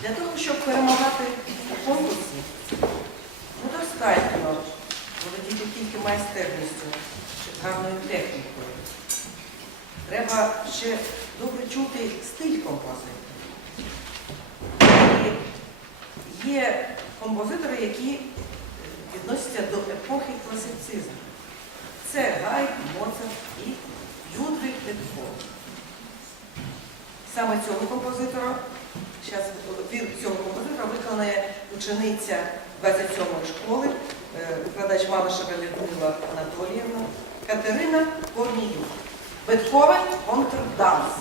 Для того, щоб перемагати у конкурсі, недостатньо володіти тільки майстерністю чи гарною технікою. Треба ще добре чути стиль композитора. І є композитори, які е, відносяться до епохи класицизму. Це Гайк, Моцарт і Людвиг Бетховен. Саме цього композитора, зараз твір цього композитора виконає учениця 27-ї школи, е, викладач Малишева Людмила Анатоліївна, Катерина Корніюк. Бетховен контрданс.